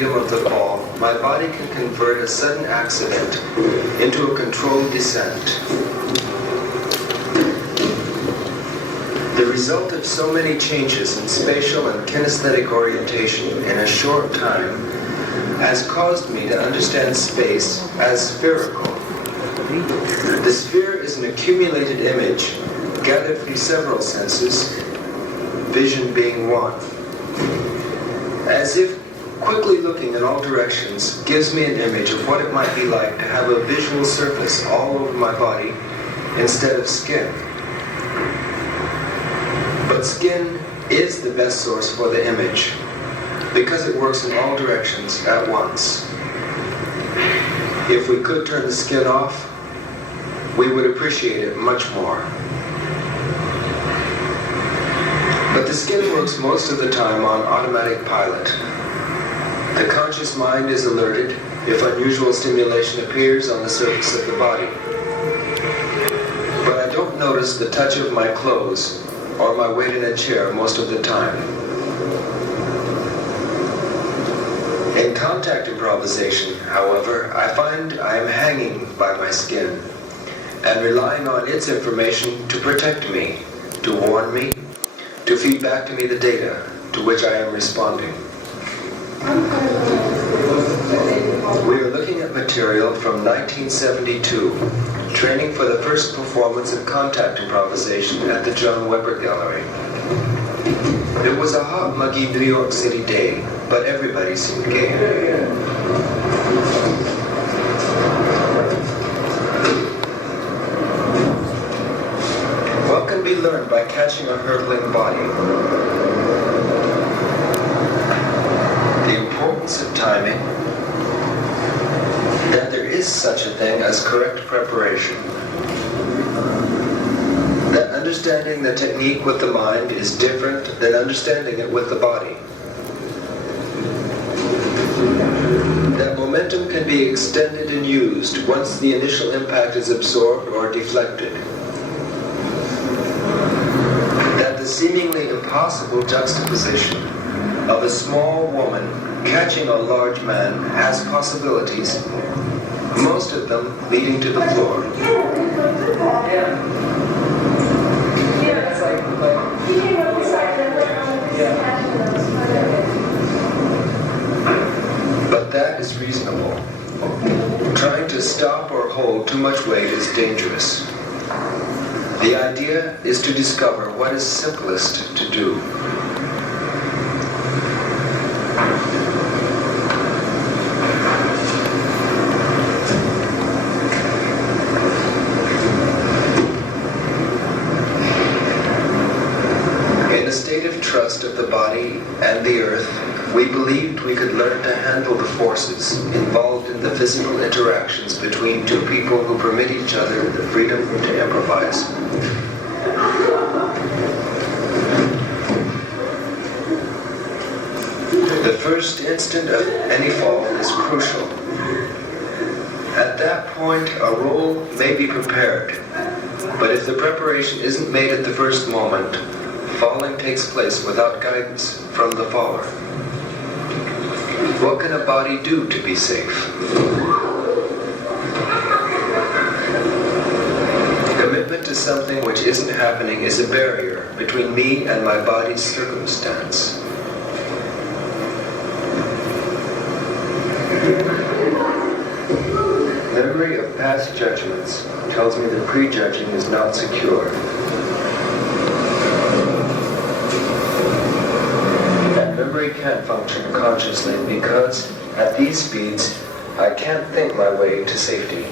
freedom of the fall, my body can convert a sudden accident into a controlled descent. The result of so many changes in spatial and kinesthetic orientation in a short time has caused me to understand space as spherical. The sphere is an accumulated image gathered from several senses, vision being one. As if quickly looking in all directions gives me an image of what it might be like to have a visual surface all over my body instead of skin. But skin is the best source for the image because it works in all directions at once. If we could turn the skin off, we would appreciate it much more. But the skin works most of the time on automatic pilot. The conscious mind is alerted if unusual stimulation appears on the surface of the body. But I don't notice the touch of my clothes or my weight in a chair most of the time. In contact improvisation, however, I find I am hanging by my skin and relying on its information to protect me, to warn me, to feed back to me the data to which I am responding. We are looking at material from 1972, training for the first performance of contact improvisation at the John Weber Gallery. It was a hot, muggy New York City day, but everybody seemed gay. What can be learned by catching a hurtling body? The importance of timing, that there is such a thing as correct preparation, that understanding the technique with the mind is different than understanding it with the body, that momentum can be extended and used once the initial impact is absorbed or deflected, that the seemingly impossible juxtaposition of a small woman catching a large man has possibilities, most of them leading to the floor. But that is reasonable. Trying to stop or hold too much weight is dangerous. The idea is to discover what is simplest to do. In a state of trust of the body and the earth, we believed we could learn to handle the forces involved in the physical interactions between two people who permit each other the freedom to improvise. The first instant of any fall is crucial. At that point, a role may be prepared, but if the preparation isn't made at the first moment, falling takes place without guidance from the faller. What can a body do to be safe? Commitment to something which isn't happening is a barrier between me and my body's circumstance. Memory of past judgments tells me that prejudging is not secure. And memory can't function consciously because, at these speeds, I can't think my way to safety.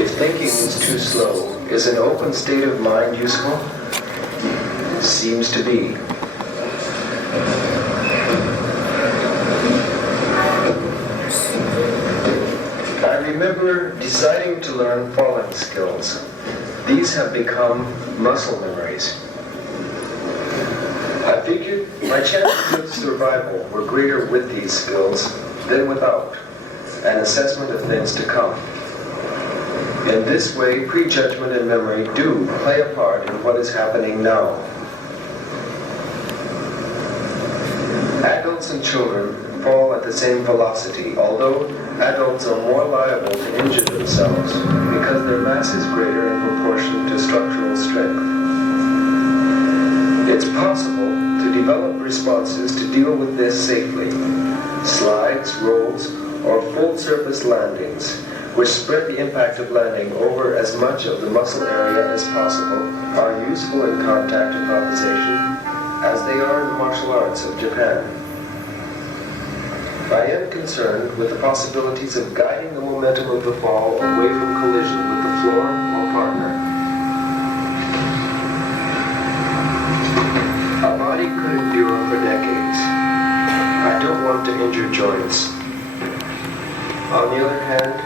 If thinking is too slow, is an open state of mind useful? Seems to be. I remember deciding to learn falling skills. These have become muscle memories. I figured my chances of survival were greater with these skills than without an assessment of things to come. In this way, prejudgment and memory do play a part in what is happening now. Adults and children fall at the same velocity, although adults are more liable to injure themselves because their mass is greater in proportion to structural strength. It's possible to develop responses to deal with this safely. Slides, rolls, or full surface landings, which spread the impact of landing over as much of the muscle area as possible, are useful in contact improvisation, as they are in the martial arts of Japan. I am concerned with the possibilities of guiding the momentum of the fall away from collision with the floor or partner. A body could endure for decades. I don't want to injure joints. On the other hand,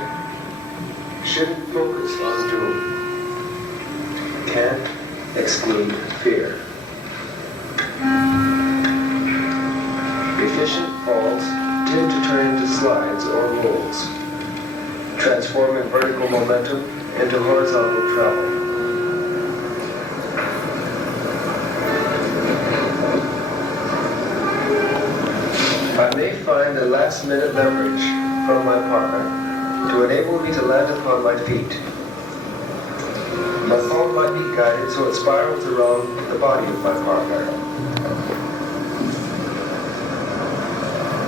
shouldn't focus on doom. Can't exclude fear. Efficient falls tend to turn into slides or rolls, transforming vertical momentum into horizontal travel. I may find a last-minute leverage from my partner to enable me to land upon my feet. My fall might be guided so it spirals around the body of my partner.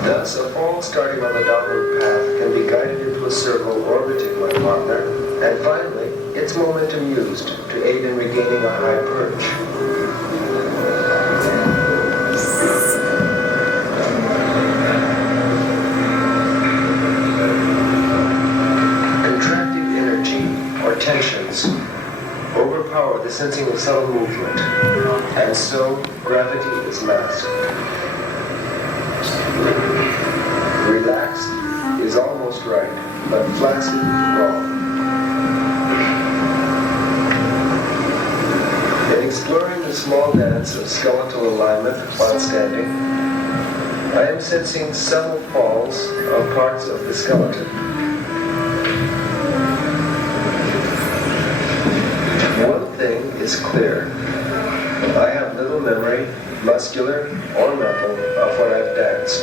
Thus, a fall starting on the downward path can be guided into a circle orbiting my partner, and finally, its momentum used to aid in regaining a high perch. Tensions overpower the sensing of subtle movement, and so gravity is masked. Relaxed is almost right, but flaccid wrong. In exploring the small dance of skeletal alignment while standing, I am sensing subtle falls of parts of the skeleton. One thing is clear. I have little memory, muscular or mental, of what I've danced.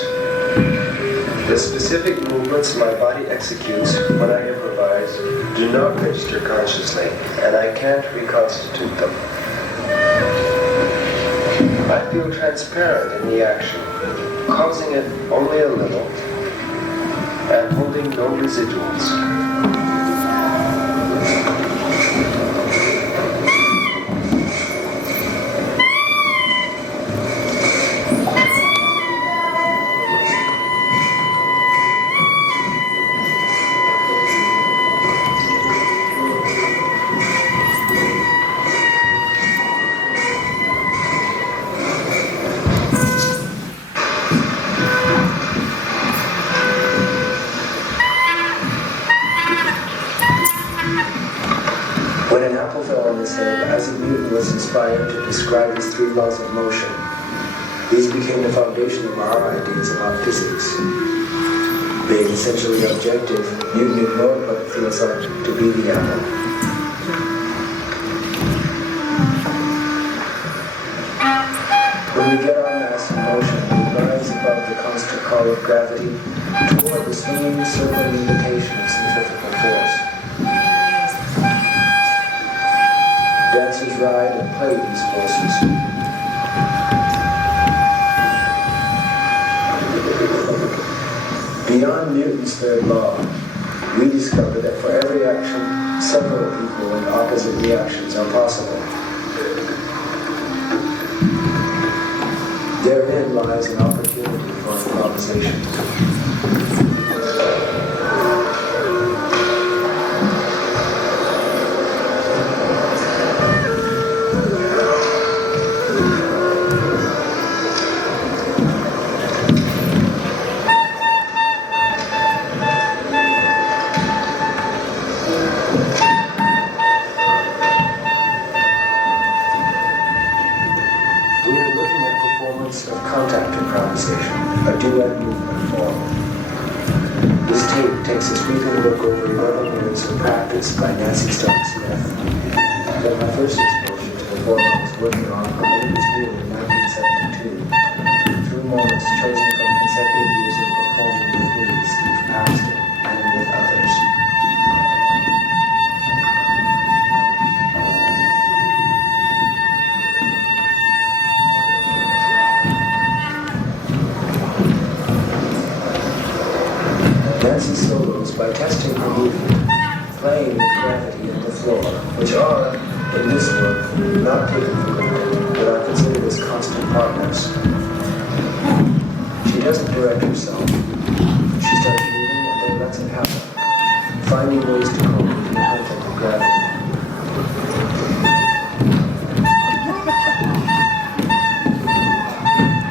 The specific movements my body executes when I improvise do not register consciously, and I can't reconstitute them. I feel transparent in the action, causing it only a little, and holding no residuals. Inspired to describe his three laws of motion. These became the foundation of our ideas about physics. Being essentially objective, Newton ignored what it feels like to be the apple. When we get our mass in motion, we rise above the constant call of gravity toward the swinging, circling invitation of centrifugal force. Dancers ride and play these forces. Beyond Newton's third law, we discovered that for every action, several equal and opposite reactions are possible. Therein lies an opportunity for improvisation. A duet movement form. This tape takes a sweeping look over 11 years of practice by Nancy Stark Smith. But my first exposure to the form I was working on permitted its view in 1972, through moments chosen from consecutive years of performing with me, Steve Paxton, and with others. Nancy solos by testing her movement, playing with gravity and the floor, which are, in this work, not taken for granted, but are considered as constant partners. She doesn't direct herself. She starts moving and then lets it happen, finding ways to cope with the effect of gravity.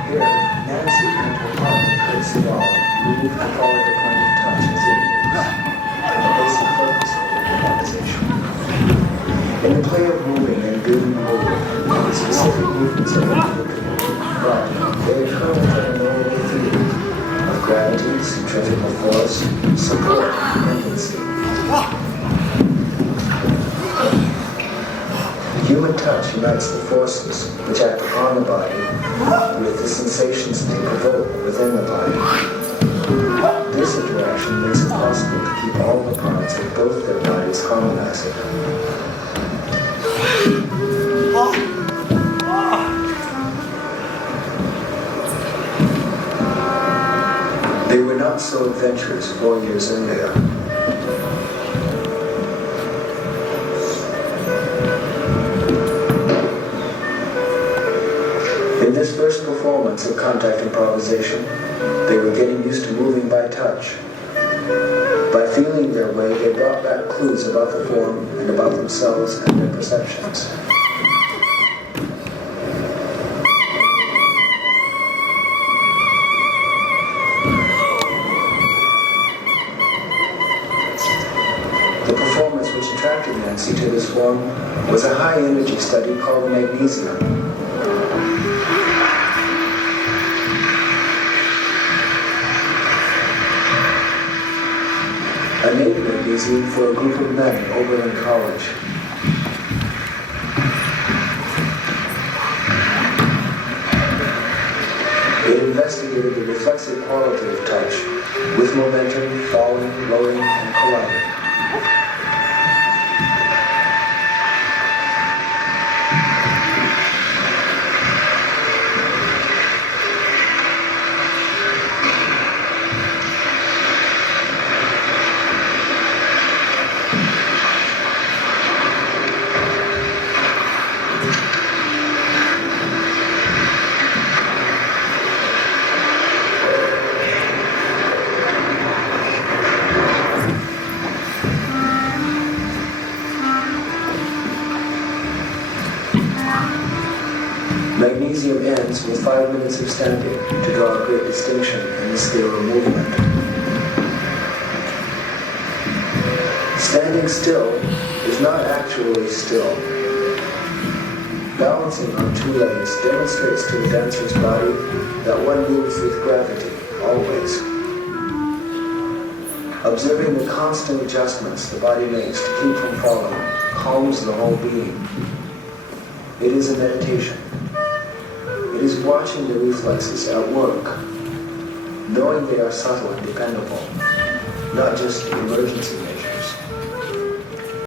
Here, Nancy and her partner, Chris Wall, move to follow the point of touch as it moves, a basic focus of improvisation. In the play of moving and being moving, the specific movements are unpredictable, but they occur within a normal field of gravity, centrifugal force, support, and tendency. Human touch unites the forces which act upon the body with the sensations they provoke within the body. This interaction makes it possible to keep all the parts of both their bodies harmonizing. They were not so adventurous 4 years earlier. In this first performance of contact improvisation, they were getting used to moving by touch. By feeling their way, they brought back clues about the form and about themselves and their perceptions. The performance which attracted Nancy to this form was a high-energy study called magnesium. I made the magnesium for a group of men at Oberlin College. It investigated the reflexive quality of touch, with momentum, falling, lowering, and colliding. Magnesium ends with 5 minutes of standing to draw a great distinction in the scale of movement. Standing still is not actually still. Balancing on 2 legs demonstrates to the dancer's body that one moves with gravity, always. Observing the constant adjustments the body makes to keep from falling calms the whole being. It is a meditation. It is watching the reflexes at work, knowing they are subtle and dependable, not just emergency